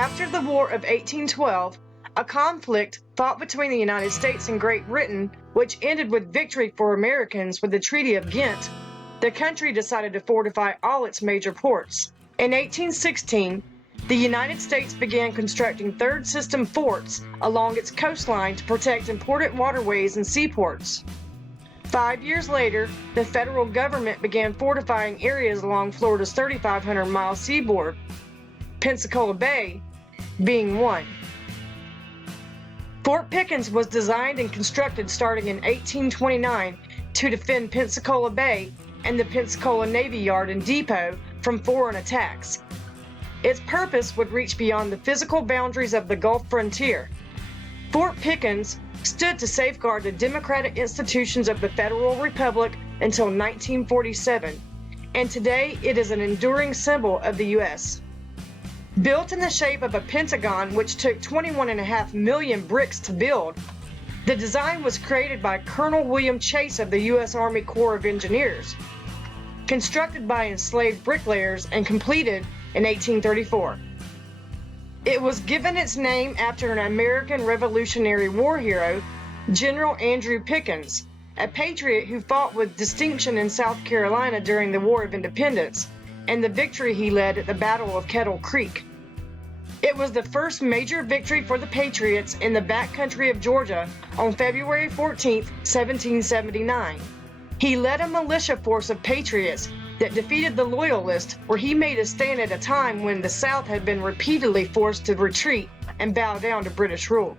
After the War of 1812, a conflict fought between the United States and Great Britain, which ended with victory for Americans with the Treaty of Ghent, the country decided to fortify all its major ports. In 1816, the United States began constructing third system forts along its coastline to protect important waterways and seaports. 5 years later, the federal government began fortifying areas along Florida's 3,500-mile seaboard, Pensacola Bay being one. Fort Pickens was designed and constructed starting in 1829 to defend Pensacola Bay and the Pensacola Navy Yard and Depot from foreign attacks. Its purpose would reach beyond the physical boundaries of the Gulf frontier. Fort Pickens stood to safeguard the democratic institutions of the Federal Republic until 1947, and today it is an enduring symbol of the U.S. Built in the shape of a pentagon, which took 21.5 million bricks to build, the design was created by Colonel William Chase of the U.S. Army Corps of Engineers, constructed by enslaved bricklayers and completed in 1834. It was given its name after an American Revolutionary War hero, General Andrew Pickens, a patriot who fought with distinction in South Carolina during the War of Independence and the victory he led at the Battle of Kettle Creek. It was the first major victory for the Patriots in the backcountry of Georgia on February 14, 1779. He led a militia force of patriots that defeated the Loyalists, where he made a stand at a time when the South had been repeatedly forced to retreat and bow down to British rule.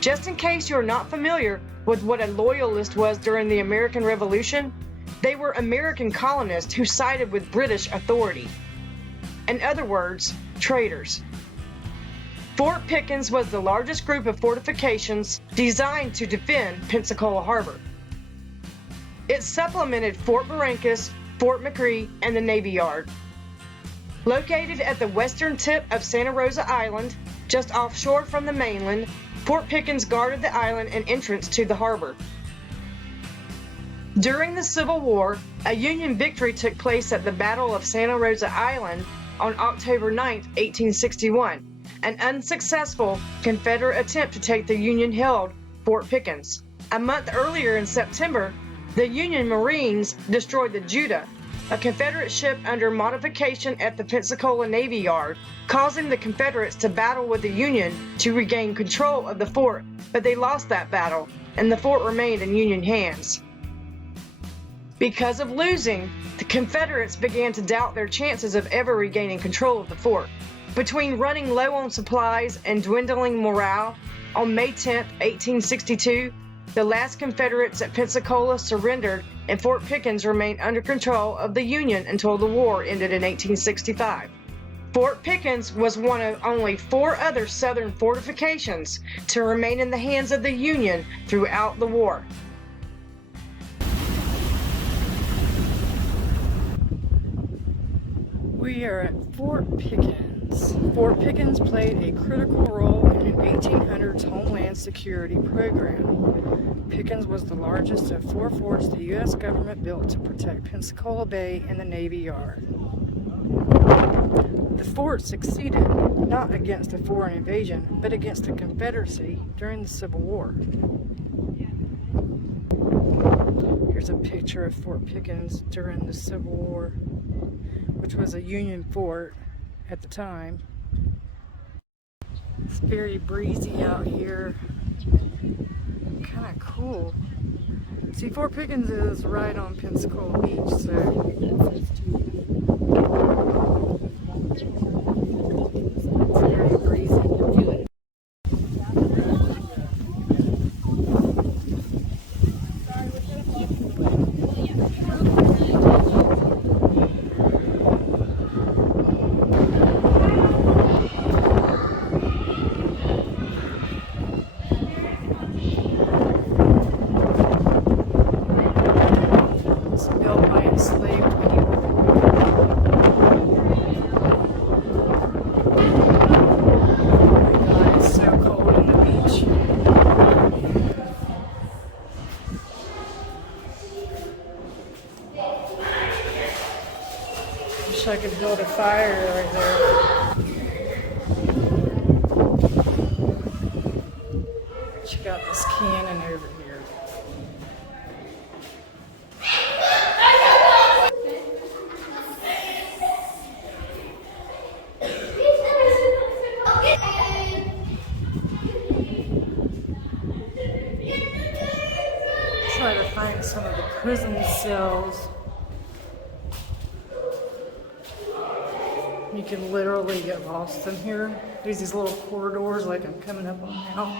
Just in case you're not familiar with what a Loyalist was during the American Revolution, they were American colonists who sided with British authority. In other words, traitors. Fort Pickens was the largest group of fortifications designed to defend Pensacola Harbor. It supplemented Fort Barrancas, Fort McRee, and the Navy Yard. Located at the western tip of Santa Rosa Island, just offshore from the mainland, Fort Pickens guarded the island and entrance to the harbor. During the Civil War, a Union victory took place at the Battle of Santa Rosa Island on October 9, 1861, an unsuccessful Confederate attempt to take the Union-held Fort Pickens. A month earlier in September, the Union Marines destroyed the Judah, a Confederate ship under modification at the Pensacola Navy Yard, causing the Confederates to battle with the Union to regain control of the fort, but they lost that battle, and the fort remained in Union hands. Because of losing, the Confederates began to doubt their chances of ever regaining control of the fort. Between running low on supplies and dwindling morale, on May 10, 1862, the last Confederates at Pensacola surrendered, and Fort Pickens remained under control of the Union until the war ended in 1865. Fort Pickens was one of only 4 other Southern fortifications to remain in the hands of the Union throughout the war. We are at Fort Pickens. Fort Pickens played a critical role in an 1800s homeland security program. Pickens was the largest of 4 forts the U.S. government built to protect Pensacola Bay and the Navy Yard. The fort succeeded not against a foreign invasion, but against the Confederacy during the Civil War. Here's a picture of Fort Pickens during the Civil War, which was a Union fort at the time. It's very breezy out here. Kind of cool. See, Fort Pickens is right on Pensacola Beach, so it's very breezy. Wish I could build a fire right there. this cannon over here. Try to find some of the prison cells. You can literally get lost in here. There's these little corridors like I'm coming up on now,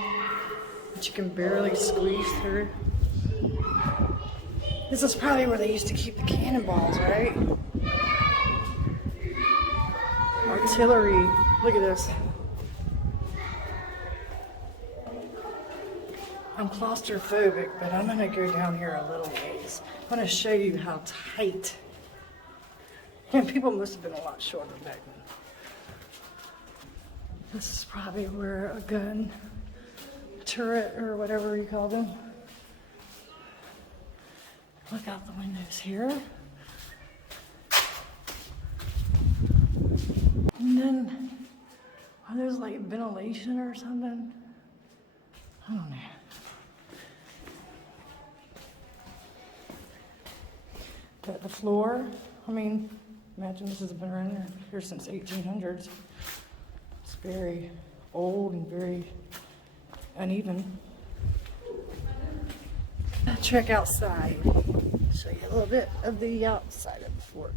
but you can barely squeeze through. This is probably where they used to keep the cannonballs, right? Artillery. Look at this. I'm claustrophobic, but I'm gonna go down here a little ways. I'm gonna show you how tight. And people must have been a lot shorter back then. This is probably where a gun turret or whatever you call them. Look out the windows here. And then, are those like ventilation or something? I don't know. But the floor, I mean, imagine this has been around here since 1800s. It's very old and very uneven. Check outside. Show you a little bit of the outside of the fort.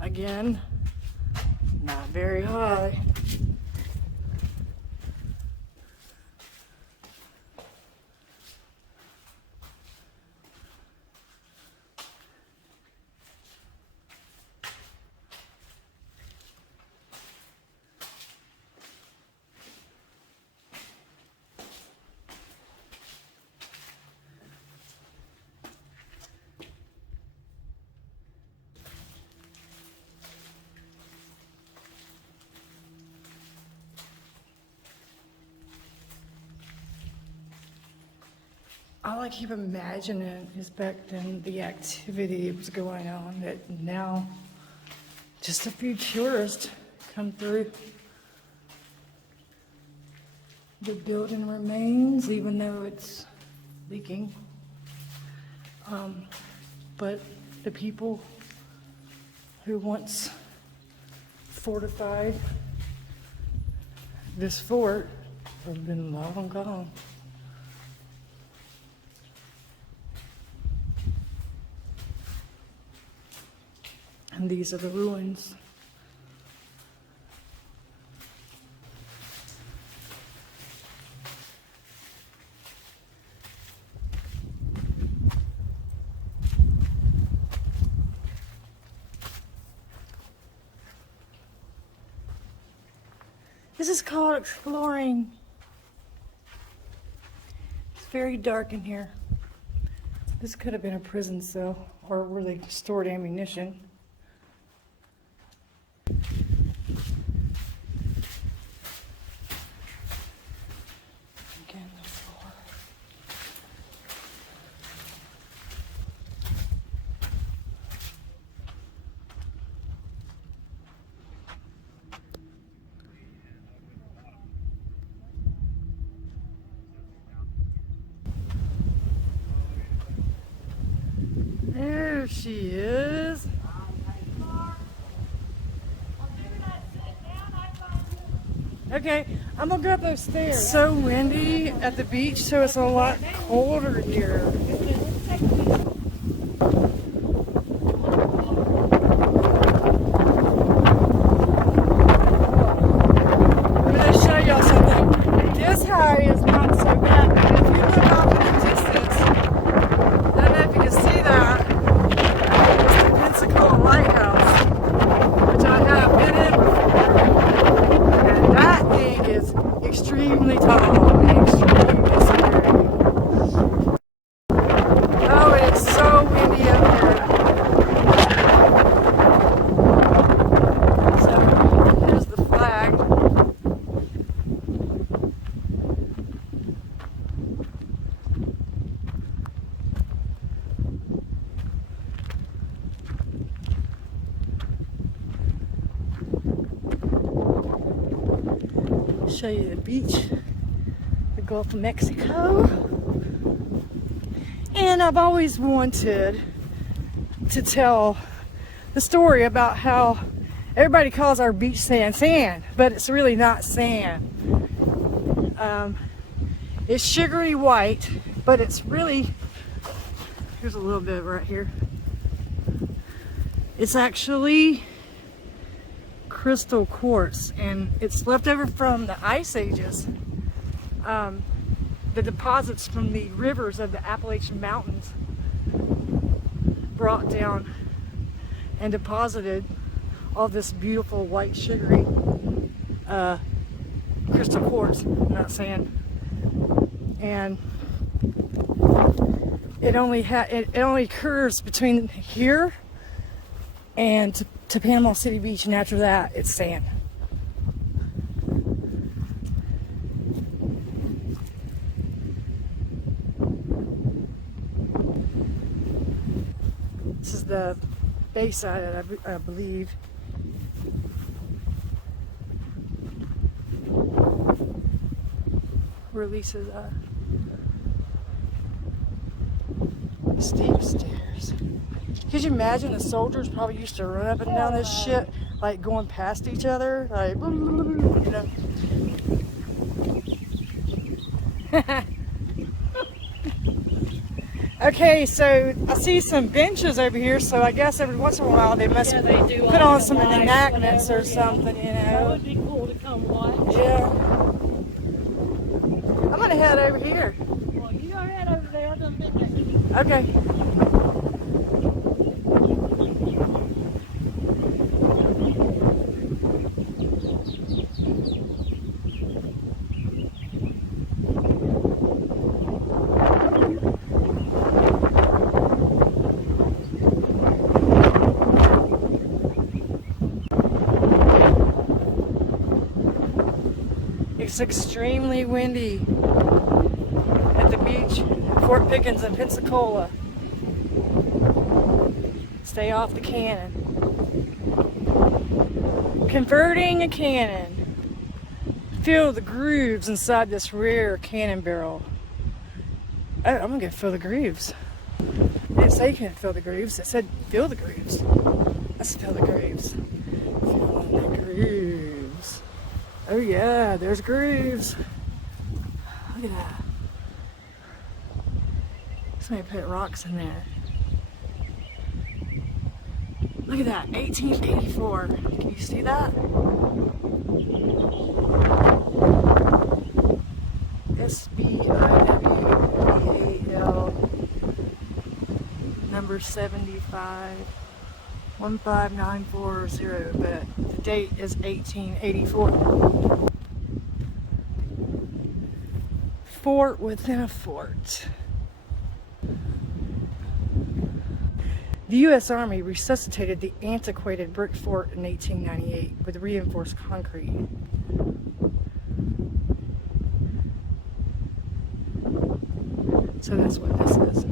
Again, not very high. All I keep imagining is back then the activity that was going on that now just a few tourists come through. The building remains even though it's leaking. But the people who once fortified this fort have been long gone. And these are the ruins. This is called exploring. It's very dark in here. This could have been a prison cell or where they stored ammunition. Again, the floor. There she is. Okay, I'm gonna go up those stairs. It's so windy at the beach, so it's a lot colder here. I'm gonna show y'all something. This high is not so bad, but if you look off in the distance, I don't know if you can see that. It's the Pensacola Lighthouse, which I have been in before. And that thing is extremely tall and extremely scary. Oh, it's Show you the beach, the Gulf of Mexico. And I've always wanted to tell the story about how everybody calls our beach sand, but it's really not sand. It's sugary white, but it's really, here's a little bit right here. It's actually crystal quartz, and it's left over from the ice ages. The deposits from the rivers of the Appalachian Mountains brought down and deposited all this beautiful white sugary crystal quartz, not sand. And it only occurs between here and to Panama City Beach, and after that it's sand. This is the bayside, I believe. Where Lisa's steep stairs. Could you imagine the soldiers probably used to run up and down this shit, like going past each other, like, you know. Okay, so I see some benches over here, so I guess every once in a while they must put on some enactments or something, you know. That would be cool to come watch. Yeah. I'm gonna head over here. Well, you go ahead over there. I've done been there. Okay. It's extremely windy at the beach at Fort Pickens in Pensacola. Stay off the cannon. Converting a cannon. Feel the grooves inside this rear cannon barrel. Oh, I'm gonna feel the grooves. It didn't say you couldn't feel the grooves, it said feel the grooves. Let's feel the grooves. Feel the grooves. Oh yeah, there's grooves. Look at that. Somebody put rocks in there. Look at that, 1884. Can you see that? SBIWBAL number 75 15940, but the date is 1884. Fort within a fort. The U.S. Army resuscitated the antiquated brick fort in 1898 with reinforced concrete. So that's what this is.